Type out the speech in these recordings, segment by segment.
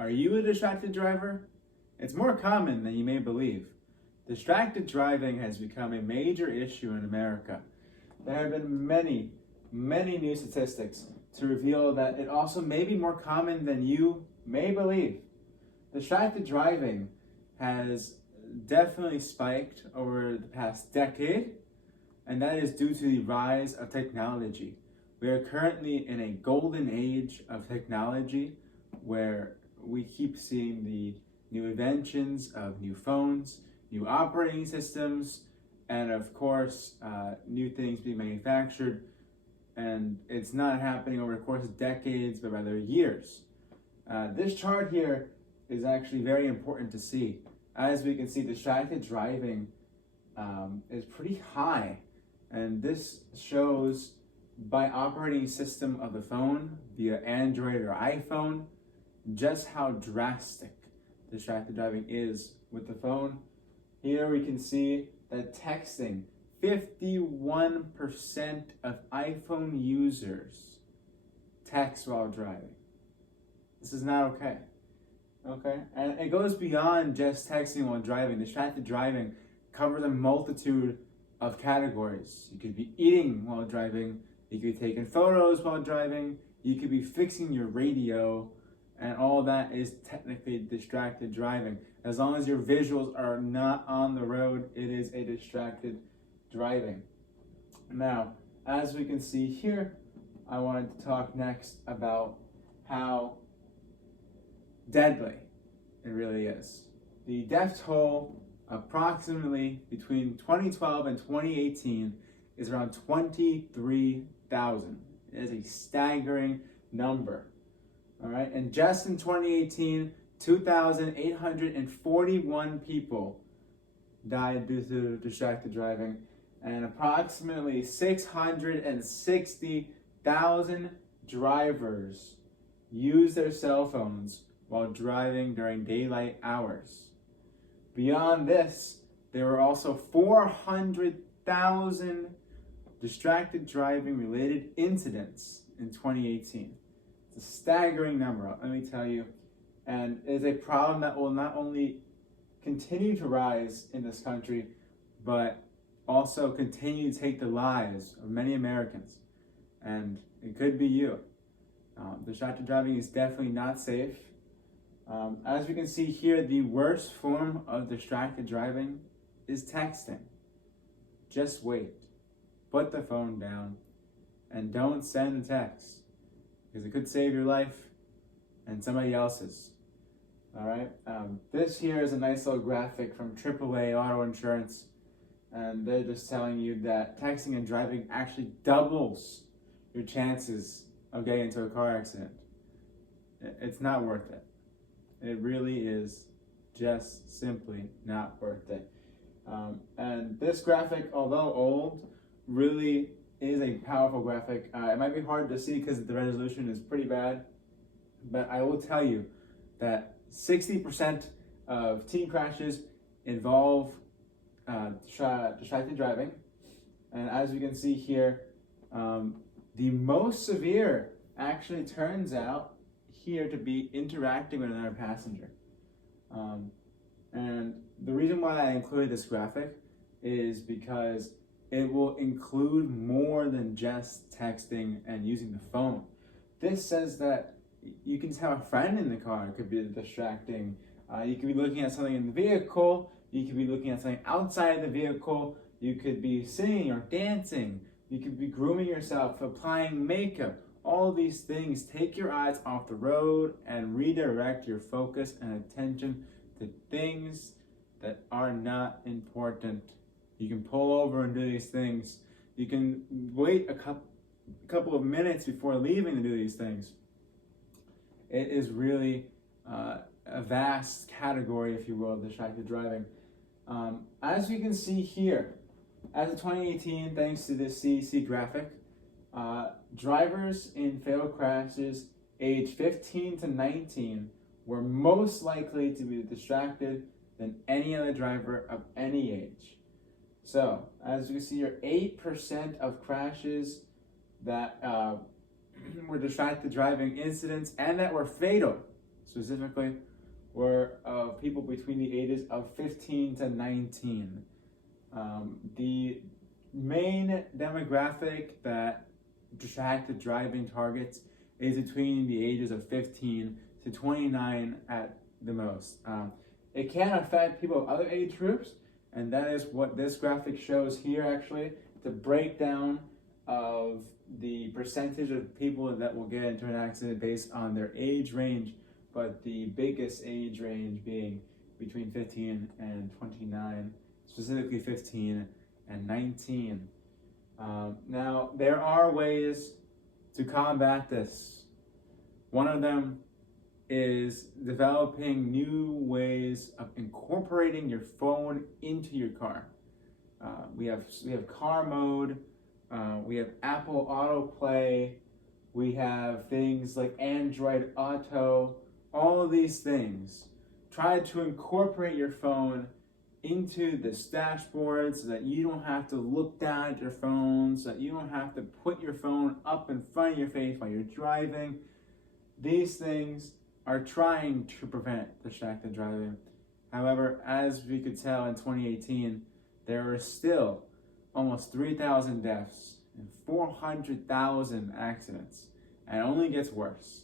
Are you a distracted driver? It's more common than you may believe. Distracted driving has become a major issue in America. There have been many new statistics to reveal that it also may be more common than you may believe. Distracted driving has definitely spiked over the past decade, and that is due to the rise of technology. We are currently in a golden age of technology where we keep seeing the new inventions of new phones, new operating systems, and of course, new things being manufactured. And it's not happening over the course of decades, but rather years. This chart here is actually very important to see. As we can see, distracted driving is pretty high. And this shows by operating system of the phone via Android or iPhone, just how drastic distracted driving is with the phone. Here we can see that texting, 51% of iPhone users text while driving. This is not okay. Okay? And it goes beyond just texting while driving. Distracted driving covers a multitude of categories. You could be eating while driving, you could be taking photos while driving, you could be fixing your radio, and all that is technically distracted driving. As long as your visuals are not on the road, it is a distracted driving. Now, as we can see here, I wanted to talk next about how deadly it really is. The death toll approximately between 2012 and 2018 is around 23,000. It is a staggering number. All right, and just in 2018, 2,841 people died due to distracted driving, and approximately 660,000 drivers use their cell phones while driving during daylight hours. Beyond this, there were also 400,000 distracted driving related incidents in 2018. It's a staggering number, let me tell you, and it is a problem that will not only continue to rise in this country, but also continue to take the lives of many Americans, and it could be you. Distracted driving is definitely not safe. As we can see here, the worst form of distracted driving is texting. Just wait, put the phone down, and don't send the text, because it could save your life and somebody else's. All right. This here is a nice little graphic from AAA Auto Insurance, and they're just telling you that texting and driving actually doubles your chances of getting into a car accident. It's not worth it. It really is just simply not worth it. And this graphic, although old, really is a powerful graphic. It might be hard to see because the resolution is pretty bad, but I will tell you that 60% of teen crashes involve distracted driving. And as we can see here, the most severe actually turns out here to be interacting with another passenger. And the reason why I included this graphic is because it will include more than just texting and using the phone. This says that you can just have a friend in the car. It could be distracting. You could be looking at something in the vehicle. You could be looking at something outside the vehicle. You could be singing or dancing. You could be grooming yourself, applying makeup. All these things take your eyes off the road and redirect your focus and attention to things that are not important. You can pull over and do these things. You can wait a couple of minutes before leaving to do these things. It is really a vast category, if you will, of distracted driving. As we can see here, as of 2018, thanks to this CEC graphic, drivers in fatal crashes aged 15 to 19 were most likely to be distracted than any other driver of any age. So, as you can see here, 8% of crashes that were distracted driving incidents and that were fatal. specifically were of people between the ages of 15 to 19. The main demographic that distracted driving targets is between the ages of 15 to 29 at the most. It can affect people of other age groups, and that is what this graphic shows here actually. It's a breakdown of the percentage of people that will get into an accident based on their age range, but the biggest age range being between 15 and 29, specifically 15 and 19. Now, there are ways to combat this. One of them is developing new ways of incorporating your phone into your car. We have car mode, we have Apple AutoPlay, we have things like Android Auto. All of these things try to incorporate your phone into this dashboard so that you don't have to look down at your phone, so that you don't have to put your phone up in front of your face while you're driving. These things are trying to prevent distracted driving. However, as we could tell in 2018, there are still almost 3,000 deaths and 400,000 accidents, and it only gets worse.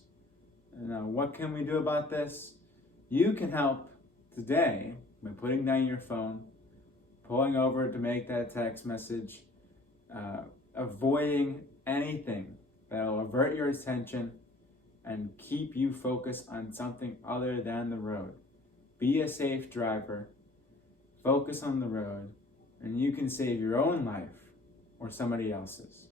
Now, what can we do about this? You can help today by putting down your phone, pulling over to make that text message, avoiding anything that will avert your attention and keep you focused on something other than the road. Be a safe driver, focus on the road, and you can save your own life or somebody else's.